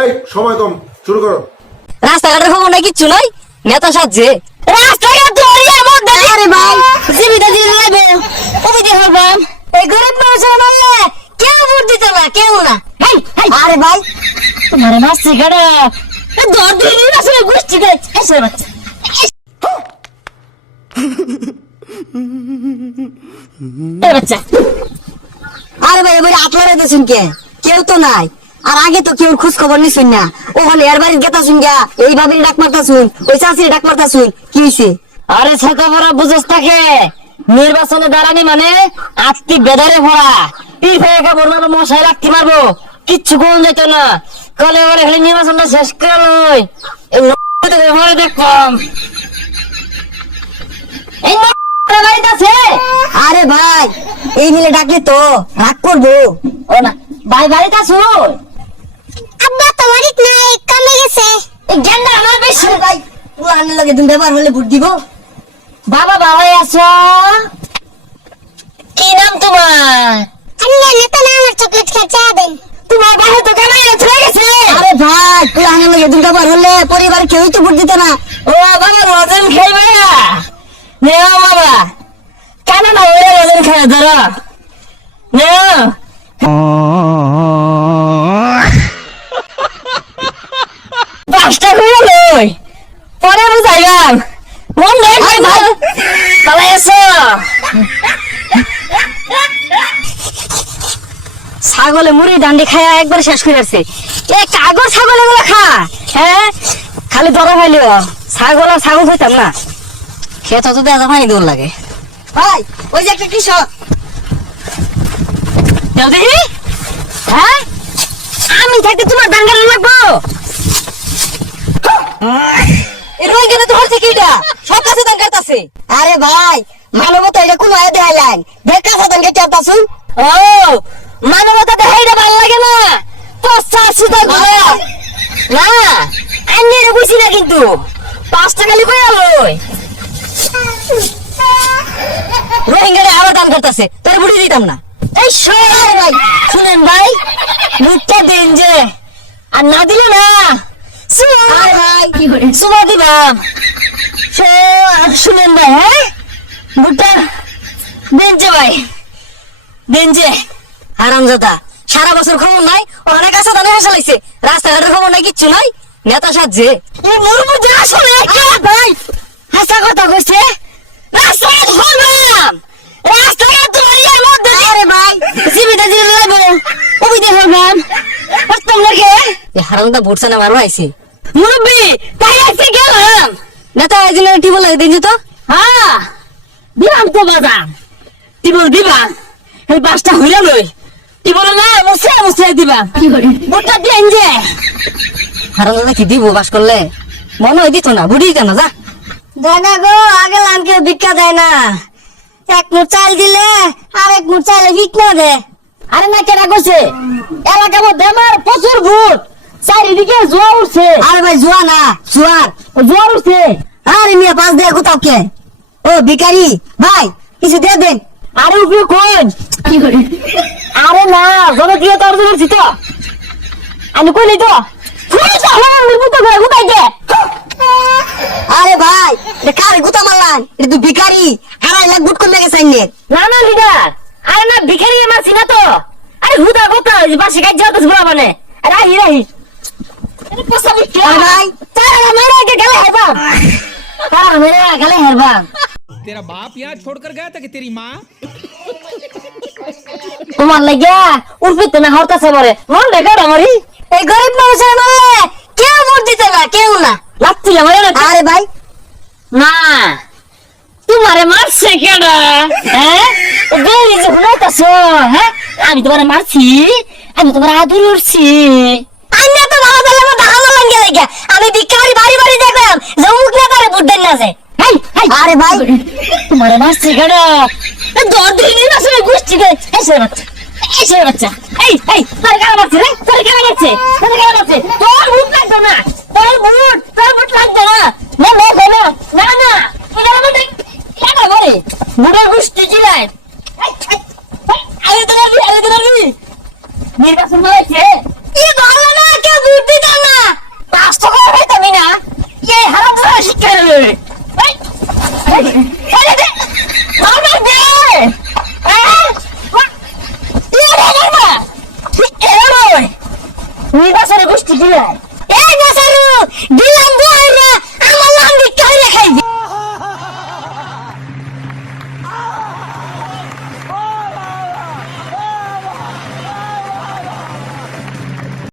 এই সময় কম, শুরু করো। রাস্তাঘাটের খবর নাই, কিচ্ছু নাই, নেতা সাজছে রাস্তাঘাট ধরিয়ে মধ্যে। আরে ভাই জীবিতা দিলে লাগবে কবিতা হবাম। এই গরিব মানুষের মারলে কেউ ভোট দিত না, কেউ না। আরে ভাই তোমার মাসি গাড়া দর দিন আসলে গোষ্ঠী গাছ এসে বাচ্চা। বাচ্চা আরে ভাই এবারে আপনারা দেশুন কে, কেউ তো নাই। আর আগে তো কেউ খোঁজ খবর নিছুন না, ওখানে এর বাড়ির গেতা শুন গা এইভাবে ডাক মারতা শুন, ওই চাষির ডাক মারতা শুন, কি হইছে? আরে ছাতা ভরা বুঝস থাকে, নির্বাচনে দাঁড়ানি মানে আত্মিক বেদারে ভরা পীর ফেয়ে কাপড় মানে মশাই রাখতে মারবো, কিচ্ছু কোন যেত না। কলে বলে খালি নির্বাচনটা শেষ করে লই, এই ঘরে দেখলাম এই বাড়িতে আছে। আরে ভাই এই মিলে ডাকলে তো রাগ করবো। ও না ভাই বাড়িতে আছো? আব্বা তো বাড়িতে নাই, কামে গেছে। এই গেন্দা আমার বেশি ভাই পুরান লাগে তুমি ব্যবহার হলে ভোট দিব। বাবা ভালোই আছো? কি নাম তোমার? আন্না নেতা না আমার চকলেট খেয়ে চা দেন। তোমার বাবা তো কামাই চলে গেছে। আরে ভাই পুরান লাগে তুমি ব্যবহার হলে পরিবার কেউই তো ভোট দিত না। ও বাবা রজন খাইবে না নেও বাবা, কেন না ওরে রজন খাই ধরো নেও। পাঁচটা করে লই পরে বুঝাইবাম। মন দেখ ভাই ভালো আছো? ছাগলে মুড়ি ডান্ডি খায়া একবার শেষ করে আসছে। এ কাগজ ছাগল এগুলো খা, হ্যাঁ খালি দরা খাইলি ছাগল আর ছাগল হইতাম না। খেতে তো দেওয়া পানি দৌড় লাগে। ভাই ওই যে একটা কৃষক দেও দেখি। হ্যাঁ আমি থাকতে তোমার দাঙ্গাল লাগবো? আরে ভাই মানবতা এটা কোন আয় দেখাইলেন, দেখা সাধন কে চাতাছুন। ও মানবতা দেখাই এটা ভালো লাগে না, না আমি বুঝি না কিন্তু 5 টাকা লিখে আলোই রোহিঙ্গারে আবার দান করতেছে, তোর বুড়ি দিতাম না। এই ভাই শুনেন ভাই মুখটা দিন যে, আর না দিলে না সুমা দিবাম। শুনেন ভাই, হ্যাঁ বুটটা দেন যে ভাই, দেন যে। আরামজাদা সারা বছর খবর নাই, অনেক আছে দানে হাসা লাগছে, রাস্তাঘাটের খবর নাই, কিচ্ছু নাই, নেতা সাজছে। আসলে ভাই হাসা কথা কইছে, রাস্তাঘাট হলাম রাস্তাঘাট ধরিয়ার মধ্যে। আরে ভাই জীবিতা দিলে লাগবে কবিতা হলাম তোমরাকে হারামদা ভোটছে না মারো আইছে মুরব্বী তাই আইছে গেলাম। নেতা একদিন টিবল লাগে দিন তো। হ্যাঁ দিলাম তো বাদাম টিবল দিবা, এই 5টা হইলা লই টিবল না মুছে মুছে দিবা ভোটটা দিন যে। হারামদা কি দিব বাস করলে মনে হয় দিত না, বুড়ি কেন যা দেয় না গো। আগে লানকে ভিক্ষা দেয় না, 1 মুঠ চাল দিলে আর 1 মুঠ চাইলে ভিক্ষা দে। আরে না কেনা করছে এলাকার মধ্যে আমার প্রচুর ভোট, চারিদিকে জোয়া উঠছে। আরে ভাই জোয়া না জোয়ার, জোয়ার উঠছে। আরে মিয়া 5 দেয় কোথাও কে? ও ভিখারি ভাই কিছু দিয়ে দেন। আরে উপরে খোঁজ কি করে? আরে না জনপ্রিয় তো অর্জন করছি তো আমি কইলি তো। আরে ভাই কারে গুতা মারলান, এটা তুই ভিখারি 2.5 লাখ ভোট করে গেছে। না না লিডার, আরে না ভিখারি আমার চিনা তো। আরে হুদা কথা বাসে কাজ যাও তো বলা মানে রাহি রাহি। আরে পোসা বিকে ভাই তারা মেরে আগে গেলে হেরবা, তারা মেরে গেলে হেরবা। तेरा बाप यहाँ छोड़कर गया था कि तेरी माँ? তোমার লাগিয়া উঠতে না হরতাছে মরে মন দেখা আমারই। এই গরিব মানুষের মারলে কেউ ভোট দিতে না, কেউ না লাগছিল আমারে না। আরে ভাই না তোমারে মারছে কেডা? হ্যাঁ বেরি যে হুনাইতাছো, হ্যাঁ আমি তোমারে মারছি, আমি তোমার আদর করছি। আমি তো ভালো দিলে আমার দাহানো লাগে লাগা, আমি ভিখারি বাড়ি বাড়ি দেখলাম যে মুখ না করে ভোট দেন না যে। আরে ভাই তোমারে মারছে কেডা? দর দিন আসলে গোষ্ঠী গাছ এসে বাচ্চা, এসে বাচ্চা। এই এই তোর কেন মারছে রে? তোর কেন মারছে? তোর কেন মারছে? তোর ভোট লাগবে না, তোর ভোট লাগবে না। না না না না না এটা আমাদের কেন করে বুড়া গোষ্ঠী জিরায়। আরে তোর নির্বাচন হয়েছে কি ভালো না, কে ভোট আমার দে নির্বাচনে গোষ্ঠী দিলে